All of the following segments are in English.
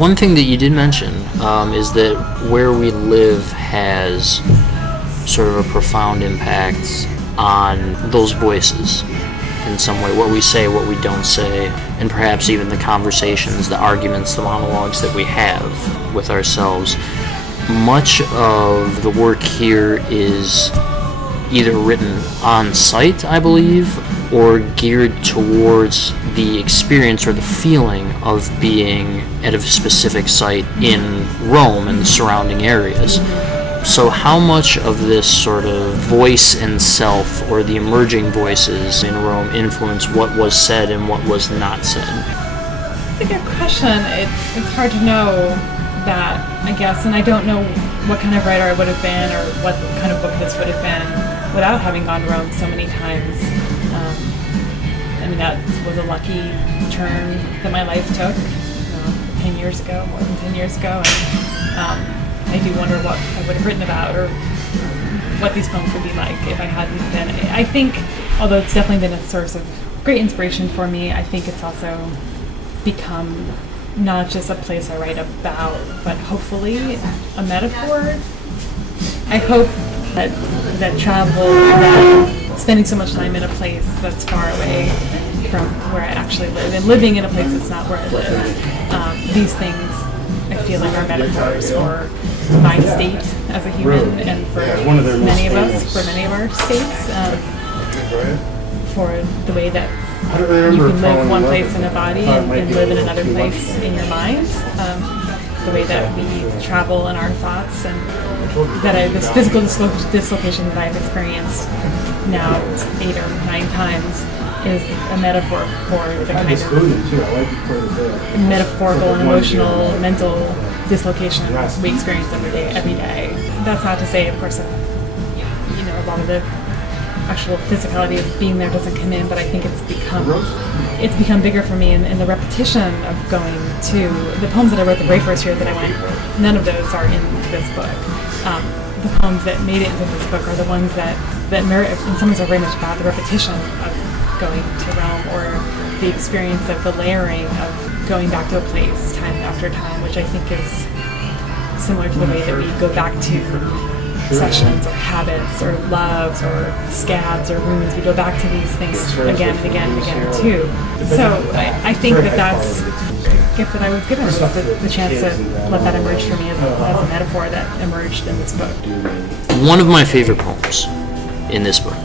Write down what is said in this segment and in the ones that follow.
One thing that you did mention is that where we live has sort of a profound impact on those voices in some way, what we say, what we don't say, and perhaps even the conversations, the arguments, the monologues that we have with ourselves. Much of the work here is either written on site, I believe, or geared towards the experience or the feeling of being at a specific site in Rome and the surrounding areas. So how much of this sort of voice and self, or the emerging voices in Rome, influence what was said and what was not said? That's a good question. It's hard to know that, I guess, and I don't know what kind of writer I would have been or what kind of book this would have been without having gone to Rome so many times. I mean, that was a lucky turn that my life took 10 years ago, more than 10 years ago. And I do wonder what I would have written about or what these poems would be like if I hadn't been. I think, although it's definitely been a source of great inspiration for me, I think it's also become not just a place I write about, but hopefully a metaphor. I hope that travel, that spending so much time in a place that's far away from where I actually live, and living in a place that's not where I live, these things I feel like are metaphors for my state as a human, and for many of us, for many of our states, for the way that you can live one place in a body and live in another place in your mind, the way that we travel in our thoughts, and that this physical dislocation that I've experienced now 8 or 9 times is a metaphor for the kind of metaphorical and emotional, mental dislocation we experience every day. That's not to say, of course, a lot of the actual physicality of being there doesn't come in, but I think it's become bigger for me in the repetition of going to the poems that I wrote the very first year that I went. None of those are in this book. The poems that made it into this book are the ones that merit, in some ways, are very much about the repetition of going to Rome, or the experience of the layering of going back to a place time after time, which I think is similar to the way that we go back to obsessions or habits or loves or scabs or wounds. We go back to these things again and again and again too. So I think that's a gift that I was given, was the chance to let that emerge for me as a metaphor that emerged in this book. One of my favorite poems in this book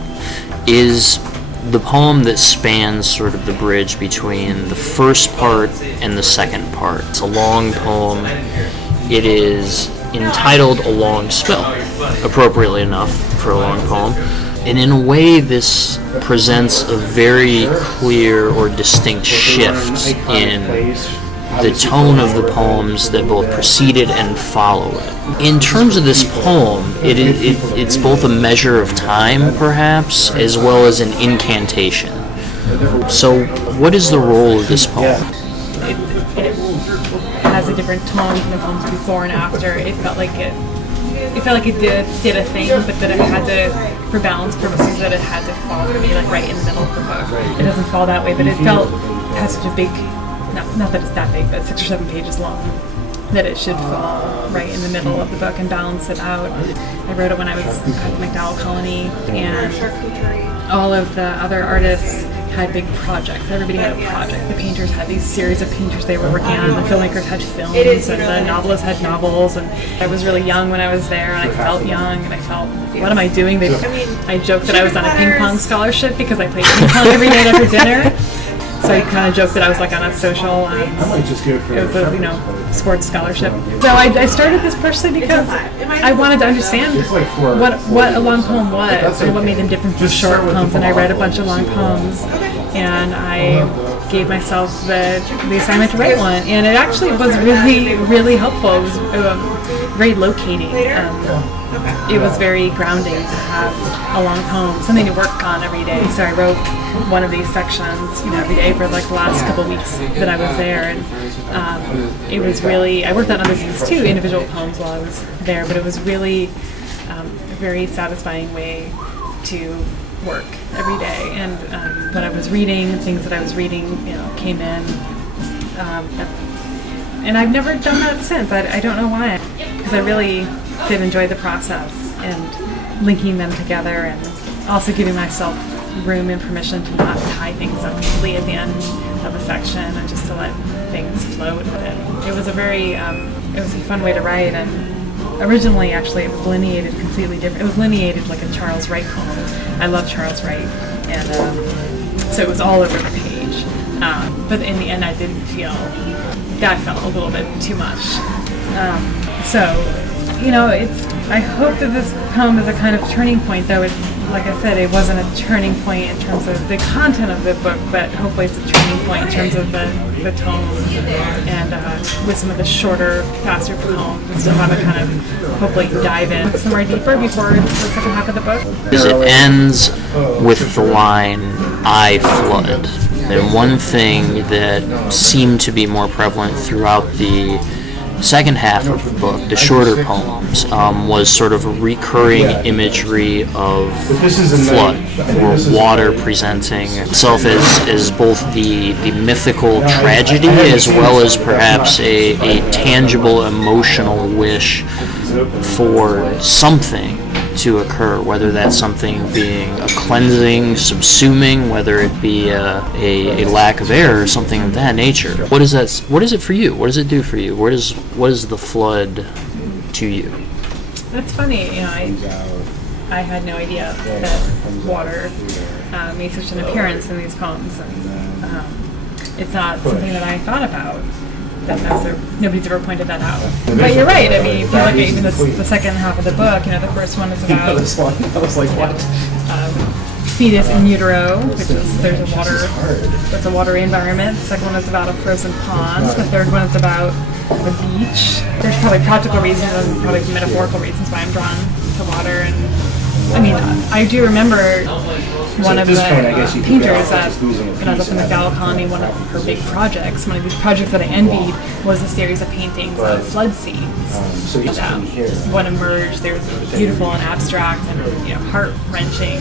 is the poem that spans sort of the bridge between the first part and the second part. It's a long poem. It is entitled A Long Spell, appropriately enough for a long poem. And in a way, this presents a very clear or distinct shift in the tone of the poems that both precede it and follow it. In terms of this poem, it's both a measure of time, perhaps, as well as an incantation. So, what is the role of this poem? It has a different tone from the poems before and after. It felt like it did a thing, but that it had to, for balance purposes, that it had to fall for me like right in the middle of the book. It doesn't fall that way, but it has such a big, not that it's that big, but 6 or 7 pages long, that it should fall right in the middle of the book and balance it out. I wrote it when I was at the MacDowell Colony, and all of the other artists had big projects. Everybody had a project. The painters had these series of painters they were working on. The filmmakers had films, and the novelists had novels. And I was really young when I was there, and I felt young, and I felt, what am I doing? I joked that I was on a ping pong scholarship because I played ping pong every night after dinner. So I kind of joked that I was like on a social, it was a sports scholarship. So I started this partially because I wanted to understand what a long poem was and what made them different from short poems. And I read a bunch of long poems, and I gave myself the assignment to write one. And it actually was really, really helpful. It was very locating. It was very grounding to have a long poem, something to work on every day. So I wrote one of these sections, every day for like the last couple of weeks that I was there, and it was really. I worked on other things too, individual poems while I was there, but it was really a very satisfying way to work every day. And when I was reading, things that I was reading, came in. and I've never done that since. I don't know why, because I really did enjoy the process and linking them together, and also giving myself room and permission to not tie things up neatly at the end of a section, and just to let things float. And it was a very, it was a fun way to write. And originally, actually, it was lineated completely different. It was lineated like a Charles Wright poem. I love Charles Wright, and so it was all over the page. But in the end, I didn't feel that felt a little bit too much. So, you know, I hope that this poem is a kind of turning point, though it's, like I said, it wasn't a turning point in terms of the content of the book, but hopefully it's a turning point in terms of the tone, and with some of the shorter, faster poems, still have a kind of, hopefully dive in somewhere deeper before the second half of the book. It ends with the line, "I flood." And one thing that seemed to be more prevalent throughout the second half of the book, the shorter poems, was sort of a recurring imagery of flood, or water presenting itself as both the mythical tragedy as well as perhaps a tangible emotional wish for something to occur, whether that's something being a cleansing, subsuming, whether it be a lack of air or something of that nature. What is that? What is it for you? What does it do for you? What is the flood to you? That's funny. You know, I had no idea that water made such an appearance in these poems, and it's not something that I thought about. Nobody's ever pointed that out. But you're right. I mean, if you look at even the second half of the book, you know, the first one is about I was like, what? Fetus in utero, which is there's a watery environment. The second one is about a frozen pond. The third one is about the beach. There's probably practical reasons and probably metaphorical reasons why I'm drawn to water. And I mean, I do remember one of the painters that, when I was up in the Gallo colony, one of her big projects, one of these projects that I envied, was a series of paintings of flood scenes. One emerged, they were beautiful and abstract and, you know, heart-wrenching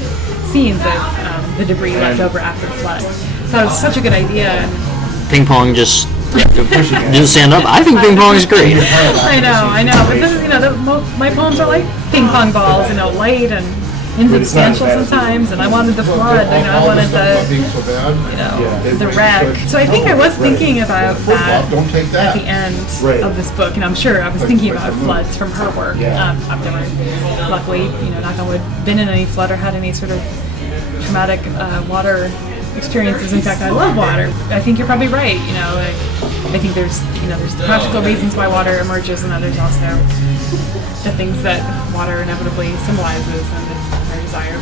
scenes of the debris left over after the flood. So it was such a good idea. Ping pong just stand up. I think ping pong is great. I know. But this, you know, my poems are like ping pong balls, you know, light and insubstantial sometimes, and I wanted the flood, you know, I wanted the wreck. So I think I was thinking about that at the end of this book, and I'm sure I was thinking about floods from her work. I've never, luckily, you know, knock on wood, been in any flood or had any sort of traumatic water experiences. In fact, I love water. I think you're probably right. You know, I think there's practical reasons why water emerges, and then there's also the things that water inevitably symbolizes, and our desire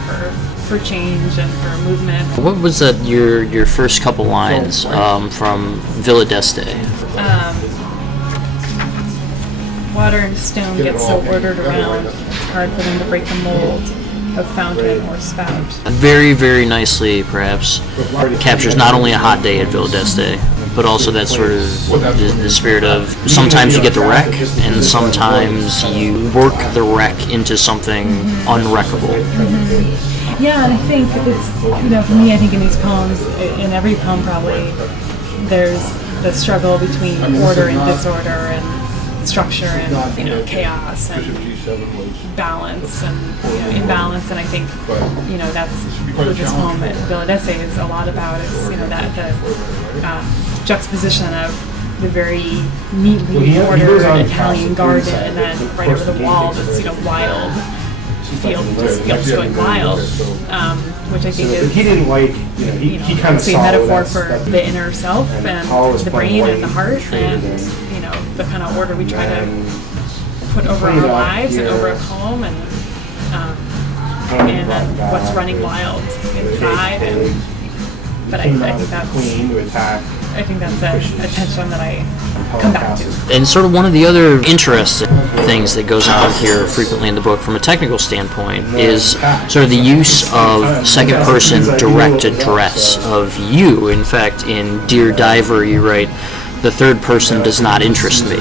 for change and for movement. What was that? Your first couple lines from Villa d'Este? Water and stone get so ordered around, it's hard for them to break the mold of fountain or spout. Very, very nicely, perhaps, captures not only a hot day at Villa d'Este, but also that sort of the spirit of sometimes you get the wreck, and sometimes you work the wreck into something unwreckable. Mm-hmm. Yeah, and I think it's, you know, for me, I think in these poems, in every poem probably, there's the struggle between order and disorder, and structure and, you know, chaos and balance and, you know, imbalance. And I think, you know, that's what this poem at Villa d'Este is a lot about, is, you know, that the juxtaposition of the very neatly ordered Italian garden, and then right over the wall this, you know, wild field just going wild, which I think is, he didn't like, you know, he kind of a metaphor for the inner self and the brain and the heart, and, you know, the kind of order we try to put over our lives and over a poem, and then what's running wild inside. And but I think that's a tension that I come back to. And sort of one of the other interesting things that goes on here frequently in the book from a technical standpoint is sort of the use of second person direct address of you. In fact, in Dear Diver, you write, "The third person does not interest me,"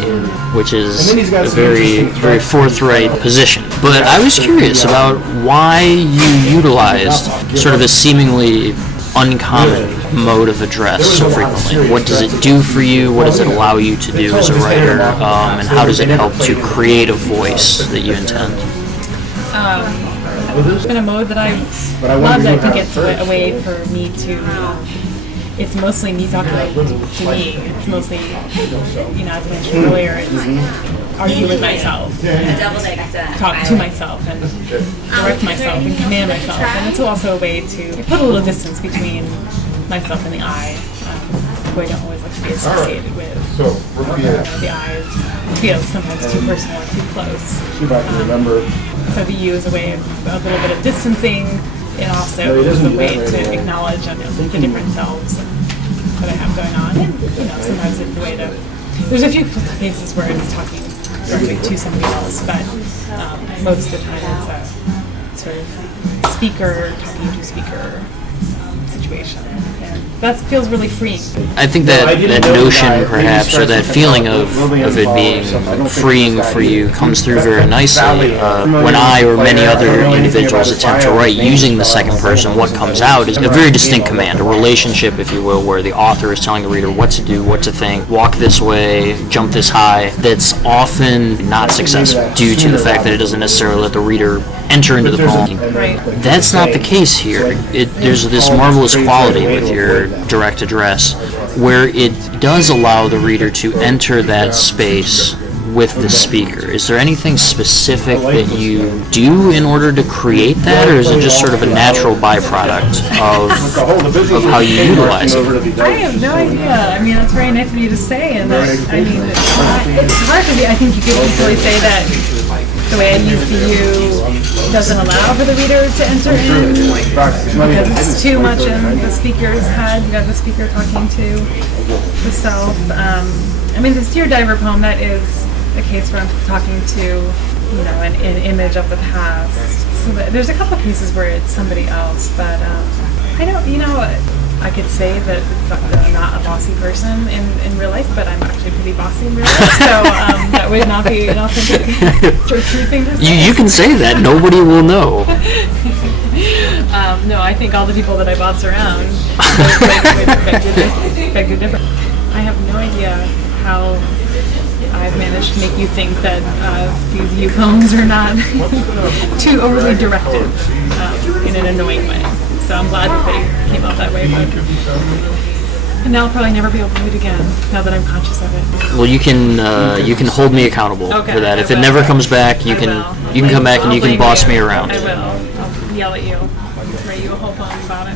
which is a very, very forthright position. But I was curious about why you utilized sort of a seemingly uncommon mode of address so frequently? What does it do for you? What does it allow you to do as a writer? And how does it help to create a voice that you intend? It's been a mode that I've loved. I think it's a way for me to. It's mostly me talking to me. It's mostly, as I mentioned earlier, it's argue with myself, talk to myself, and direct myself, and command myself. And it's also a way to put a little distance between myself and the I, who I don't always like to be associated with. The eyes feels sometimes too personal or too close. So the U is a way of a little bit of distancing. It also is a way to acknowledge the different selves that I have going on. And, sometimes it's a way to... There's a few cases where it's talking directly to somebody else, but most of the time it's a sort of speaker talking to speaker situation. And that feels really freeing. I think that notion, perhaps, or that feeling of it being freeing for you comes through very nicely. When I or many other individuals attempt to write using the second person, what comes out is a very distinct command, a relationship, if you will, where the author is telling the reader what to do, what to think, walk this way, jump this high. That's often not successful due to the fact that it doesn't necessarily let the reader enter into the poem. Right. That's not the case here. There's this marvelous quality with your direct address where it does allow the reader to enter that space with the speaker. Is there anything specific that you do in order to create that, or is it just sort of a natural byproduct of how you utilize it? I have no idea. I mean, that's very nice of you to say, and it's hard to be. I think you could easily say that the way I use the U doesn't allow for the reader to enter in because it's too much in the speaker's head. You have the speaker talking to the self. I mean, this Dear Diver poem, that is a case where I'm talking to, an image of the past. So there's a couple of cases where it's somebody else, but I don't, I could say that I'm not a bossy person in real life, but I'm actually pretty bossy in real life, so that would not be an authentic or true thing to say. You can say that. Nobody will know. No, I think all the people that I boss around beg to differ. I have no idea how I've managed to make you think that these U poems are not too overly directive in an annoying way. So I'm glad that they came out that way. And now I'll probably never be able to do it again, now that I'm conscious of it. Well, you can hold me accountable for that. If it never comes back, you can come back and you can boss me around. I will. I'll yell at you. Write you a whole poem about it.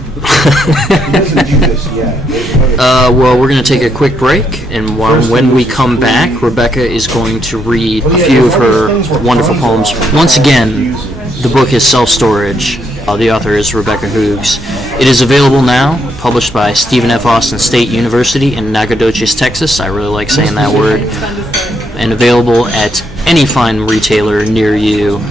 Well, we're going to take a quick break, and when we come back, Rebecca is going to read a few of her wonderful poems. Once again, the book is Self-Storage. The author is Rebecca Hoogs. It is available now, published by Stephen F. Austin State University in Nacogdoches, Texas. I really like saying that word. And available at any fine retailer near you.